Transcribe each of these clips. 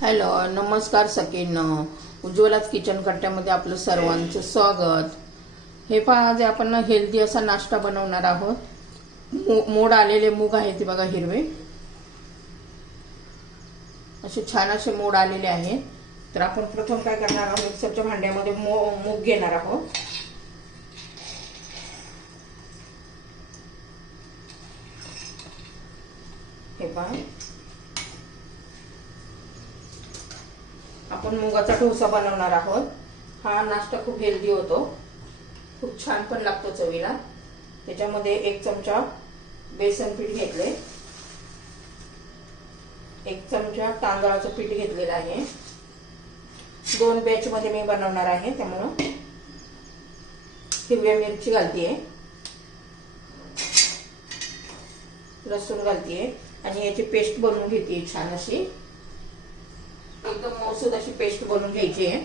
Hello नमस्कार सकीन उज्ज्वलाच kitchen कट्ट्यामध्ये आपलं सर्वांचं स्वागत. हे पहा आज आपण हेल्दी असा नाश्ता बनवणार आहोत. मो- मोड आलेले मूग आहेत ते बघा हिरवे. असे छान असे मोड आलेले आहेत. तर आपण प्रथम काय करणार आहोत मिक्सरच्या भांड्यामध्ये मो मूग घेणार आहोत. हे पहा. आपण मुगाचा डोसा बनवणार आहोत. हा नाश्ता खूप हेल्दी होतो. खूप छान पण लागतो चवीला. त्याच्यामध्ये एक चमचा बेसन पीठ घेतले एक चमचा तांदळाचं पीठ घेतलेलं आहे. दोन बॅचमध्ये मी बनवणार आहे त्यामुळं हिरव्या मिरची घालतीये. लसूण घालतीये. आणि याची पेस्ट बनवून घेते छान अशी. एकदम मौसूद अशी पेस्ट बनवून घ्यायची आहे.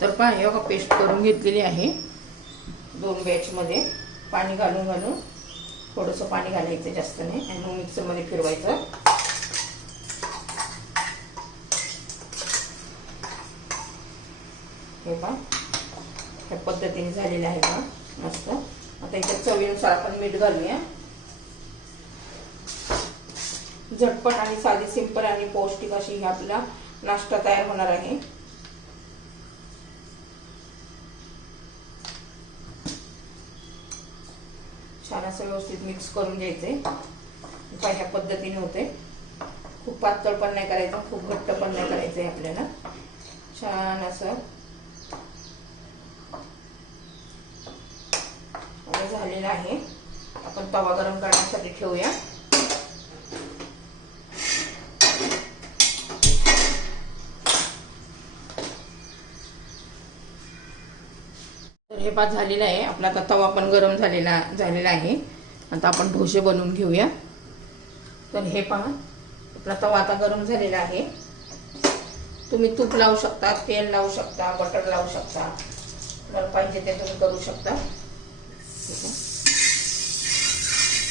तर पाहिजे बघा पेस्ट करून घेतलेली आहे. दोन बॅचमध्ये पाणी घालून घालून थोडंसं पाणी घालायचं जास्त नाही आणि मग मिक्सरमध्ये फिरवायचं. हे पहा ह्या पद्धतीने झालेलं आहे का मस्त. आता याच्यात चवीनुसार आपण मीठ घालूया. झटपट आणि साधी सिंपल आणि पौष्टिक अशी ही आपला नाश्ता तयार होणार आहे. छान असं व्यवस्थित मिक्स करून घ्यायचे. ह्या पद्धतीने होते. खूप पातळ पण नाही करायचं खूप घट्ट पण नाही करायचं आहे आपल्याला. छान असं. झालेलं आहे. आपण तवा गरम करण्यासाठी ठेवूया. हे पाच झालेलं आहे. आपला आता तवा पण गरम झालेला झालेला आहे. आता आपण ढोसे बनवून घेऊया. तर हे पहा. आपला तवा आता गरम झालेला आहे. तुम्ही तूप लावू शकता तेल लावू शकता बटर लावू शकता. तुम्हाला पाहिजे ते तुम्ही करू शकता.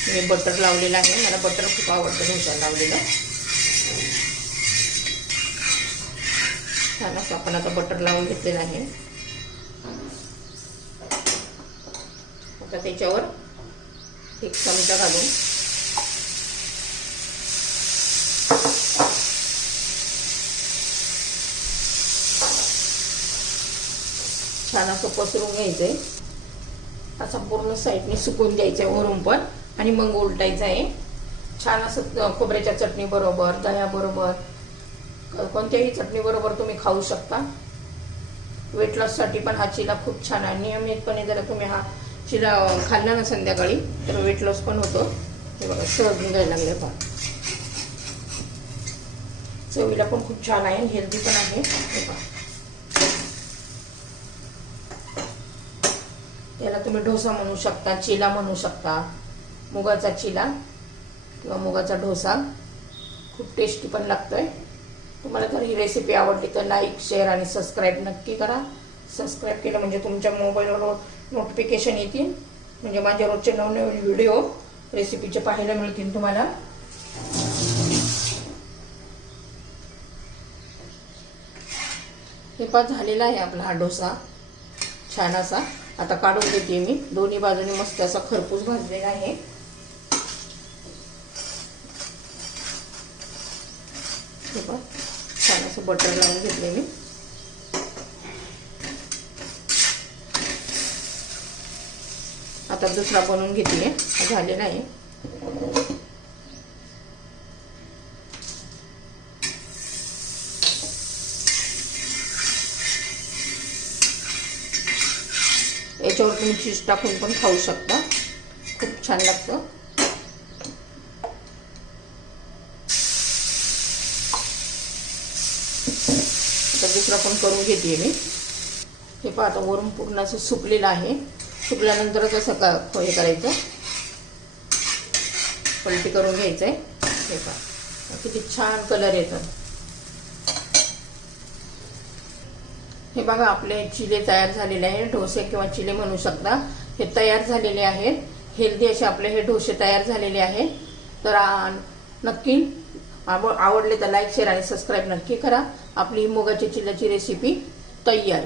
मी बटर लावलेलं आहे. मला बटर खूप आवडतं ढोसा लावलेलं. छान असं आपण आता बटर लावून घेतलेलं आहे. आता त्याच्यावर एक चमचा घालून. छान असं पसरून घ्यायचंय. असा पूर्ण साईडने सुकून द्यायचं आहे वरून पण आणि मग उलटायचं आहे. छान असं खोबऱ्याच्या चटणी बरोबर कोणत्याही चटणी बरोबर तुम्ही खाऊ शकता. वेट लॉससाठी पण हा चिला खूप छान आहे. नियमितपणे जरा तुम्ही हा चिला खाल्ला ना संध्याकाळी तर वेट लॉस पण होतो. हे बघा सहज निघायला लागले पण चवीला पण खूप छान आहे हेल्दी पण आहे. हे याला तुम्ही डोसा म्हणू शकता चिला म्हणू शकता. मुगाचा चिला किंवा मुगाचा डोसा. खूप टेस्टी पण लागतोय. तुम्हाला जर ही रेसिपी आवडली तर लाईक शेअर आणि सबस्क्राईब नक्की करा. सबस्क्राईब केलं म्हणजे तुमच्या मोबाईलवर नोटिफिकेशन येतील. म्हणजे माझ्या रोजचे नवनवीन व्हिडिओ रेसिपीचे पाहायला मिळतील तुम्हाला. हे पाच झालेला आहे आपला हा डोसा. छान असा. आता काढून देते मी. दोन्ही बाजूने मस्त असा खरपूस भाजलेला आहे. हे पहा छान असं बटर लावून घेतले मी. आता दुसरा बनवून घेते. झालेला आहे याच्यावर तुम्ही चीज टाकून पण खाऊ शकता. खूप छान लागतं. दुसरा पण करून घेते मी. हे पहा आता वरून पूर्ण असं सुकलेलं आहे. सुकल्यानंतर असं का हे करायचं? पलटी करून घ्यायचं आहे हे पहा. किती छान कलर येतो. हे बघा आपले चिले तयार झालेले आहे डोसे किंवा चिले म्हणू शकता. हे तयार झालेले आहेत. हेल्दी असे आपले हे डोसे तयार झालेले आहेत. तर नक्की आव- आवडले तर लाईक शेअर आणि सबस्क्राईब नक्की करा. आपली मुगाच्या चिल्ल्याची रेसिपी तयार.